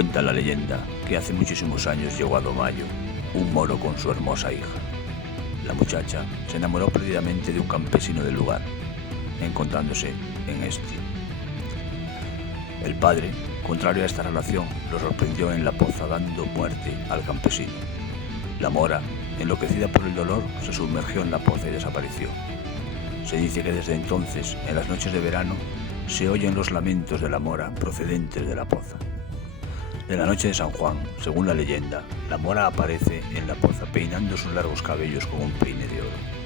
Cuenta la leyenda que hace muchísimos años llegó a Domayo un moro con su hermosa hija. La muchacha se enamoró perdidamente de un campesino del lugar, encontrándose en este. El padre, contrario a esta relación, lo sorprendió en la poza dando muerte al campesino. La mora, enloquecida por el dolor, se sumergió en la poza y desapareció. Se dice que desde entonces, en las noches de verano, se oyen los lamentos de la mora procedentes de la poza. En la noche de San Juan, según la leyenda, la mora aparece en la poza peinando sus largos cabellos con un peine de oro.